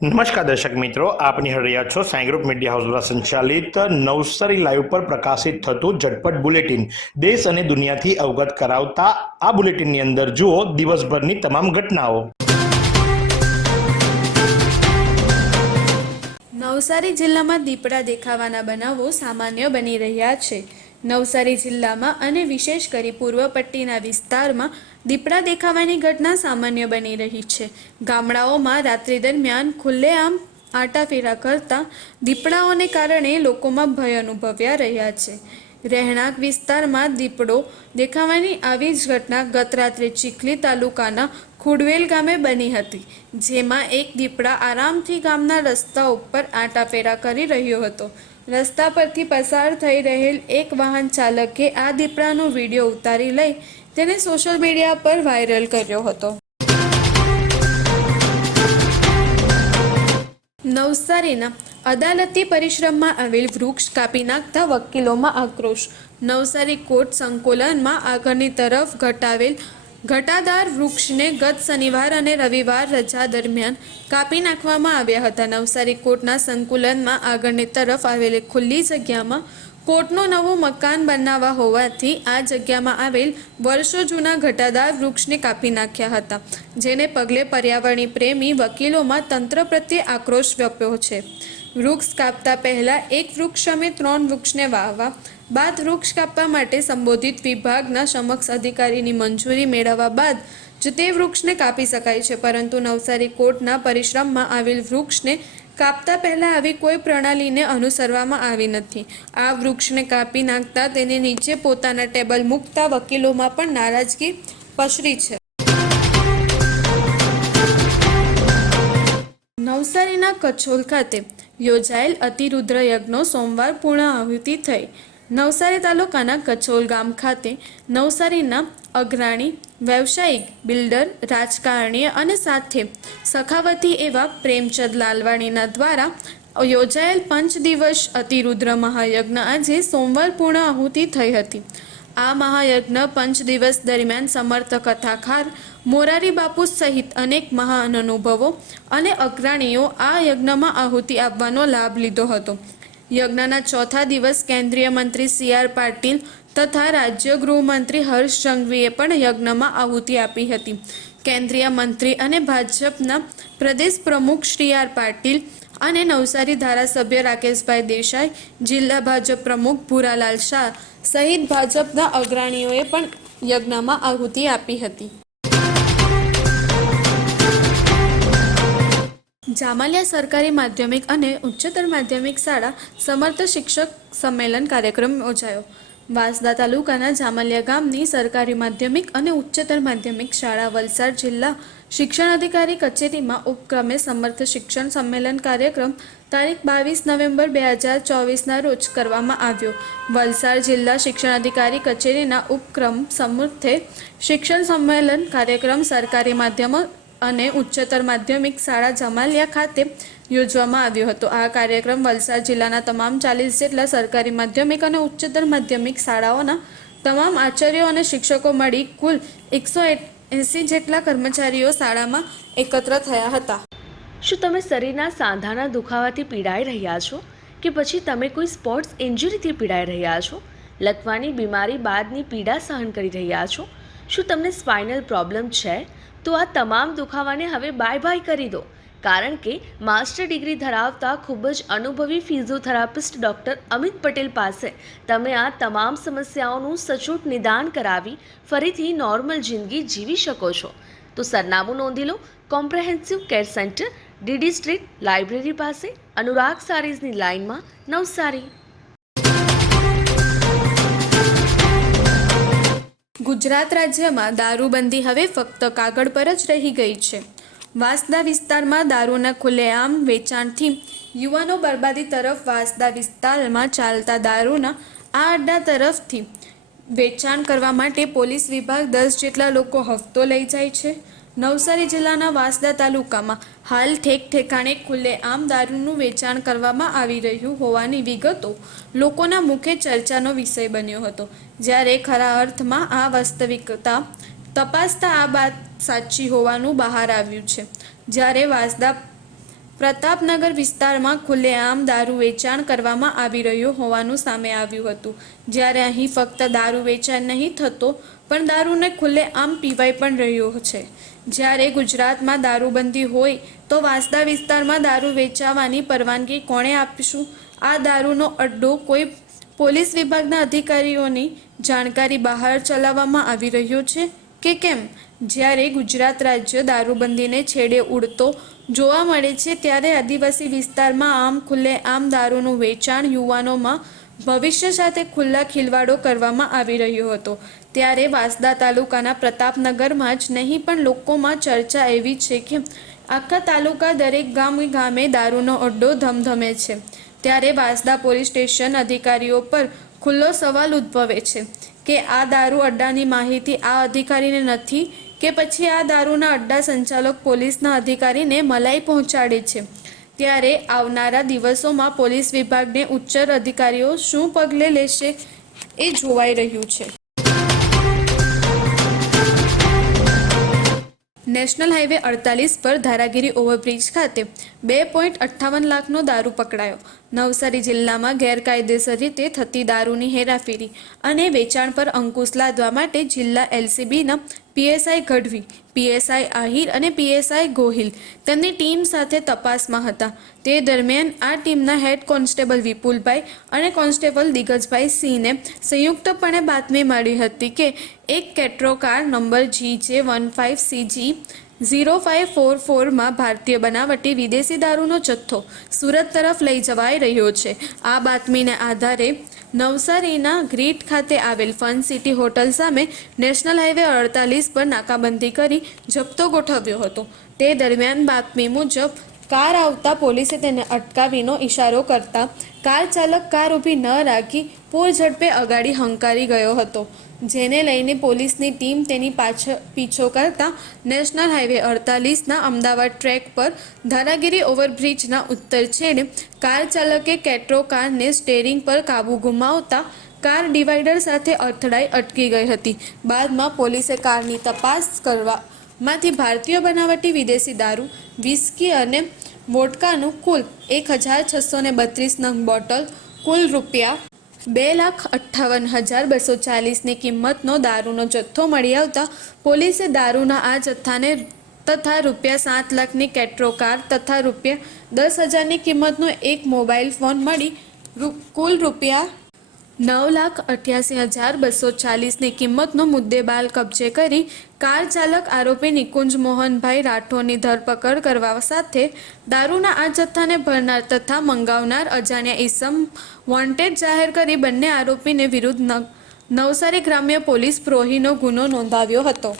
નમસ્કાર દર્શક મિત્રો, આપ નિહાળી રહ્યા છો સાઈ ગ્રુપ મીડિયા હાઉસ દ્વારા સંચાલિત નવસારી લાઈવ પર પ્રકાશિત થતું ઝટપટ બુલેટિન દેશ અને દુનિયાથી અવગત કરાવતા આ બુલેટિનની અંદર જુઓ દિવસભરની તમામ ઘટનાઓ। નવસારી જિલ્લામાં દીપડા દેખાવાના બનાવો સામાન્ય બની રહ્યા છે। નવસારી જિલ્લામાં અને વિશેષ કરી પૂર્વ પટ્ટીના વિસ્તારમાં દીપડા દેખાવાની ઘટના સામાન્ય બની રહી છે। ગામડાઓમાં રાત્રિ દરમિયાન ખુલ્લેઆમ આટાફેરા કરતા દીપડાઓને કારણે લોકોમાં ભય અનુભવ્યા રહ્યા છે। રહેણાંક વિસ્તારમાં દીપડો દેખાવાની આવી જ ઘટના ગત રાત્રે ચીખલી તાલુકાના ખુડવેલ ગામે બની હતી, જેમાં એક દીપડા આરામથી ગામના રસ્તા ઉપર આટાફેરા કરી રહ્યો હતો। રસ્તા પરથી પસાર થઈ રહેલ એક વાહન ચાલકે આ દીપડાનો વિડીયો ઉતારી લઈ તેને સોશિયલ મીડિયા પર વાયરલ કર્યો હતો। નવસારીના અદાલતી પરિશ્રમમાં આવેલ વૃક્ષ કાપી નાખતા વકીલોમાં આક્રોશ। નવસારી કોર્ટ સંકુલનમાં આગળની તરફ ઘટાદાર વૃક્ષને ગત શનિવાર અને રવિવાર રજા દરમિયાન કાપી નાખવામાં આવ્યા હતા। નવસારી કોર્ટના સંકુલનમાં આગળની તરફ આવેલી ખુલ્લી જગ્યામાં કોર્ટનું નવું મકાન બનાવવા હોવાથી આ જગ્યામાં આવેલ વર્ષો જૂના ઘટાદાર વૃક્ષને કાપી નાખ્યા હતા, જેને પગલે પર્યાવરણીય પ્રેમી વકીલોમાં તંત્ર પ્રત્યે આક્રોશ વ્યાપ્યો છે। વૃક્ષ કાપતા પહેલા એક વૃક્ષ સામે 3 વૃક્ષને વાવવા બાદ વૃક્ષ કાપવા માટે સંબોધિત વિભાગના સમક્ષ અધિકારીની મંજૂરી મેળવવા બાદ જ તે વૃક્ષને કાપી શકાય છે, પરંતુ નવસારી કોર્ટના પરિશ્રમમાં આવેલ વૃક્ષને કાપતા પહેલા આવી કોઈ પ્રણાલીને અનુસરવામાં આવી નથી। આ વૃક્ષને કાપી નાખતા તેને નીચે પોતાના ટેબલ મૂકતા વકીલોમાં પણ નારાજગી પસરી છે। નવસારીના કચોલ ખાતે યોજાયેલ અતિરુદ્ર યજ્ઞનો સોમવાર પૂર્ણ આહુતિ થઈ। નવસારી તાલુકાના કચોલ ગામ ખાતે નવસારીના અગ્રણી વ્યવસાયિક, બિલ્ડર, રાજકારણી અને સાથે સખાવતી એવા પ્રેમચંદ લાલવાણીના દ્વારા યોજાયેલ 5 દિવસ અતિરુદ્ર મહાયજ્ઞ આજે સોમવાર પૂર્ણ આહુતિ થઈ હતી। આ મહાયજ્ઞ 5 દિવસ દરમિયાન સમર્થ કથાકાર મોરારી બાપુ સહિત અનેક મહાન અનુભવો અને અગ્રણીઓ આ યજ્ઞમાં આહુતિ આપવાનો લાભ લીધો હતો। યજ્ઞના ચોથા દિવસ કેન્દ્રીય મંત્રી સી.આર. પાટીલ તથા રાજ્ય ગૃહમંત્રી હર્ષ સંઘવીએ પણ યજ્ઞમાં આહુતિ આપી હતી। કેન્દ્રીય મંત્રી અને ભાજપના પ્રદેશ પ્રમુખ શ્રી.આર. પાટીલ અને નવસારી ધારાસભ્ય રાકેશભાઈ દેસાઈ, જિલ્લા ભાજપ પ્રમુખ ભૂરાલાલ શાહ સહિત ભાજપના અગ્રણીઓએ પણ યજ્ઞમાં આહુતિ આપી હતી। જામલિયા સરકારી માધ્યમિક અને ઉચ્ચતર માધ્યમિક શાળા સમર્થ શિક્ષક સંમેલન કાર્યક્રમ યોજાયો। વાંસદા તાલુકાના જામલિયા ગામની સરકારી માધ્યમિક અને ઉચ્ચતર માધ્યમિક શાળા વલસાડ જિલ્લા શિક્ષણ અધિકારી કચેરીમાં ઉપક્રમે સમર્થ શિક્ષણ સંમેલન કાર્યક્રમ તારીખ 22 નવેમ્બર 2024ના રોજ કરવામાં આવ્યો। વલસાડ જિલ્લા શિક્ષણ અધિકારી કચેરીના ઉપક્રમ સમર્થે શિક્ષણ સંમેલન કાર્યક્રમ સરકારી માધ્યમિક અને ઉચ્ચતર માધ્યમિક શાળા જામલિયા ખાતે યોજવામાં આવ્યો હતો। આ કાર્યક્રમ વલસાડ જિલ્લાના તમામ 40 જેટલા સરકારી માધ્યમિક અને ઉચ્ચતર માધ્યમિક શાળાઓના તમામ આચાર્યો અને શિક્ષકો મળી કુલ 180 જેટલા કર્મચારીઓ શાળામાં એકત્ર થયા હતા। શું તમે શરીરના સાંધાના દુખાવાથી પીડાઈ રહ્યા છો કે પછી તમે કોઈ સ્પોર્ટ્સ ઇન્જરીથી પીડાઈ રહ્યા છો? લકવાની બીમારી બાદની પીડા સહન કરી રહ્યા છો? શું તમને સ્પાઇનલ પ્રોબ્લેમ છે? તો આ તમામ દુખાવાને હવે બાય કરી દો, કારણ કે માસ્ટર ડિગ્રી ધરાવતા ખૂબ જ અનુભવી ફિઝિયોથેરાપિસ્ટ ડૉક્ટર અમિત પટેલ પાસે તમે આ તમામ સમસ્યાઓનું સચોટ નિદાન કરાવી ફરીથી નોર્મલ જિંદગી જીવી શકો છો। તો સરનામું નોંધી લો, comprehensive care centre, DD street, library પાસે, અનુરાગ સારીઝની લાઇનમાં, નવસારી। ગુજરાત રાજ્યમાં દારૂબંધી હવે ફક્ત કાગળ પર જ રહી ગઈ છે। વાંસદા વિસ્તારમાં દારૂના ખુલ્લેઆમ વેચાણથી યુવાનો બરબાદી તરફ વાંસદા વિસ્તારમાં ચાલતા દારૂના આ અડ્ડા તરફથી વેચાણ કરવા માટે પોલીસ વિભાગ 10 જેટલા લોકો હફતો લઈ જાય છે। નવસારી જિલ્લાના વાંસદા તાલુકામાં હાલ ઠેકઠેકાણે ખુલ્લેઆમ દારૂનું વેચાણ કરવામાં આવી રહ્યું હોવાની વિગતો લોકોના મુખે ચર્ચાનો વિષય બન્યો હતો, જ્યારે ખરા અર્થમાં આ વાસ્તવિકતા તપાસતા આ વાત સાચી હોવાનું બહાર આવ્યું છે। જ્યારે વાંસદા પ્રતાપનગર વિસ્તારમાં ખુલ્લેઆમ દારૂ વેચાણ કરવામાં આવી રહ્યું હોવાનું સામે આવ્યું હતું, જ્યારે અહીં ફક્ત દારૂ વેચાણ નહીં થતો પણ દારૂને ખુલ્લેઆમ પીવાઈ પણ રહ્યો છે। જ્યારે ગુજરાતમાં દારૂબંધી હોય તો વાંસદા વિસ્તારમાં દારૂ વેચાવાની પરવાનગી કોણે આપીશું? આ દારૂનો અડ્ડો કોઈ પોલીસ વિભાગના અધિકારીઓની જાણકારી બહાર ચલાવવામાં આવી રહ્યો છે કે કેમ? જ્યારે ગુજરાત રાજ્ય દારૂબંધીને છેડે ઉડતો જોવા મળે છે, ત્યારે આદિવાસી વિસ્તારમાં આમ ખુલ્લેઆમ દારૂનું વેચાણ યુવાનોમાં ભવિષ્ય સાથે ખુલ્લા ખિલવાડો કરવામાં આવી રહ્યો હતો। ત્યારે વાંસદા તાલુકાના પ્રતાપનગરમાં જ નહીં પણ લોકોમાં ચર્ચા એવી છે કે આખા તાલુકા દરેક ગામે દારૂનો અડ્ડો ધમધમે છે। ત્યારે વાંસદા પોલીસ સ્ટેશન અધિકારીઓ પર ખુલ્લો સવાલ ઉદ્ભવે છે કે આ દારૂ અડ્ડાની માહિતી આ અધિકારીને નથી કે પછી આ દારૂના અડ્ડા સંચાલક પોલીસના અધિકારીને મલાઈ પહોંચાડે છે? ત્યારે આવનારા દિવસોમાં પોલીસ વિભાગને ઉચ્ચ અધિકારીઓ શું પગલે લેશે એ જોવાઈ રહ્યું છે। નેશનલ હાઈવે 48 પર ધારાગીરી ઓવરબ્રિજ ખાતે 2.58 લાખનો દારૂ પકડાયો। નવસારી જિલ્લામાં ગેરકાયદેસર રીતે થતી દારૂની હેરાફેરી અને વેચાણ પર અંકુશ લાદવા માટે જિલ્લા એલસીબીના પીએસઆઈ ગઢવી, પીએસઆઈ આહિર અને પીએસઆઈ ગોહિલ તેમની ટીમ સાથે તપાસમાં હતા। તે દરમિયાન આ ટીમના હેડ કોન્સ્ટેબલ વિપુલભાઈ અને કોન્સ્ટેબલ દિગ્ગજભાઈ સિંહને સંયુક્તપણે બાતમી મળી હતી કે એક કેટ્રો કાર નંબર GJ15CG 0544માં ભારતીય બનાવટી વિદેશી દારૂનો જથ્થો સુરત તરફ લઈ જવાઈ રહ્યો છે। આ બાતમીને આધારે નવસારીના ગ્રીટ ખાતે આવેલ ફન સિટી હોટલ સામે નેશનલ હાઈવે 48 પર નાકાબંધી કરી જપ્તો ગોઠવ્યો હતો। તે દરમિયાન બાતમી મુજબ કાર આવતા પોલીસે તેને અટકાવીનો ઇશારો કરતા કાર ચાલક કાર ઊભી ન રાખી પૂર ઝડપે અગાડી હંકારી ગયો હતો, જેને લઈને પોલીસની ટીમ તેની પીછો કરતા નેશનલ હાઈવે 48ના અમદાવાદ ટ્રેક પર ધારાગીરી ઓવરબ્રિજના ઉત્તર છેડે કાર ચાલકે કેટ્રો કારને સ્ટેરિંગ પર કાબુ ગુમાવતા કાર ડિવાઈડર સાથે અથડાઈ અટકી ગઈ હતી। બાદમાં પોલીસે કારની તપાસ કરવામાંથી ભારતીય બનાવટી વિદેશી દારૂ, વિસ્કી અને વોડકાનું કુલ 1632 નંગ બોટલ, કુલ રૂપિયા 2,58,240ની કિંમતનો દારૂનો જથ્થો મળી આવતા પોલીસે દારૂના આ જથ્થાને તથા રૂપિયા 7 લાખની કેટ્રો કાર તથા રૂપિયા 10,000ની કિંમતનો એક મોબાઈલ ફોન મળી કુલ રૂપિયા 9,88,240ની કિંમતનો મુદ્દેમાલ કબજે કરી કાર ચાલક આરોપી નિકુંજ મોહનભાઈ રાઠોડની ધરપકડ કરવા સાથે દારૂના આ જથ્થાને ભરનાર તથા મંગાવનાર અજાણ્યા ઈસમ વોન્ટેડ જાહેર કરી બંને આરોપીને વિરુદ્ધ નવસારી ગ્રામ્ય પોલીસ પ્રોહીનો ગુનો નોંધાવ્યો હતો।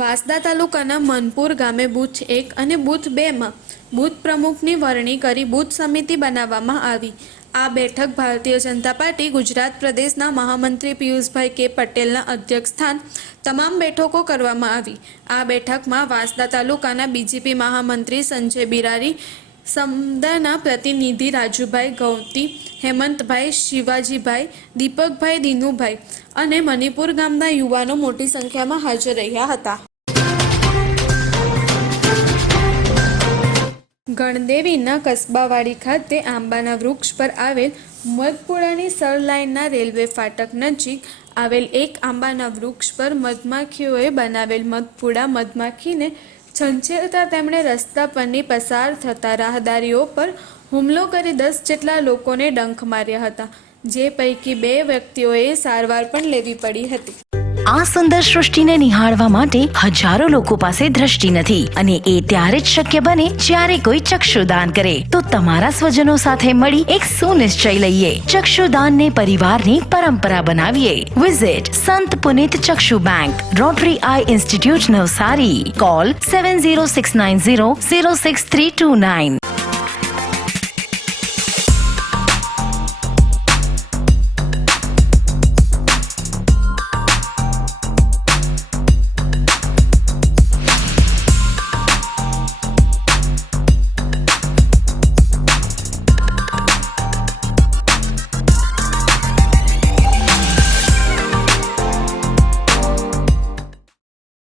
વાંસદા તાલુકાના મનપુર ગામે બૂથ 1 અને બૂથ 2માં બૂથ પ્રમુખની વરણી કરી બૂથ સમિતિ બનાવવામાં આવી। આ બેઠક ભારતીય જનતા પાર્ટી ગુજરાત પ્રદેશના મહામંત્રી પિયુષભાઈ કે પટેલના અધ્યક્ષસ્થાન તમામ બેઠકો કરવામાં આવી। આ બેઠકમાં વાંસદા તાલુકાના બીજેપી મહામંત્રી સંજય બિરારી, સમુદાયના પ્રતિનિધિ રાજુભાઈ ગૌતી, હેમંતભાઈ, શિવાજીભાઈ, દીપકભાઈ, દીનુભાઈ અને મણિપુર ગામના યુવાનો મોટી સંખ્યામાં હાજર રહ્યા હતા। ગણદેવીના કસબાવાડી ખાતે આંબાના વૃક્ષ પર આવેલ મધપુડાની સર લાઇનના રેલવે ફાટક નજીક આવેલ એક આંબાના વૃક્ષ પર મધમાખીઓએ બનાવેલ મધપુડા મધમાખીને છંછેરતા તેમણે રસ્તા પરની પસાર થતા રાહદારીઓ પર હુમલો કરી 10 જેટલા લોકોને ડંખ માર્યા હતા, જે પૈકી 2 વ્યક્તિઓએ સારવાર પણ લેવી પડી હતી। આ સુંદર સૃષ્ટિને નિહાળવા માટે હજારો લોકો પાસે દ્રષ્ટિ નથી અને એ ત્યારે જ શક્ય બને જ્યારે કોઈ ચક્ષુદાન કરે। તો તમારા સ્વજનો સાથે મળી એક સુનિશ્ચય લઈએ, ચક્ષુદાનને પરિવારની પરંપરા બનાવીએ। Visit Sant Punit Chakshu bank, rotary eye institute Navsari, call 7069006329।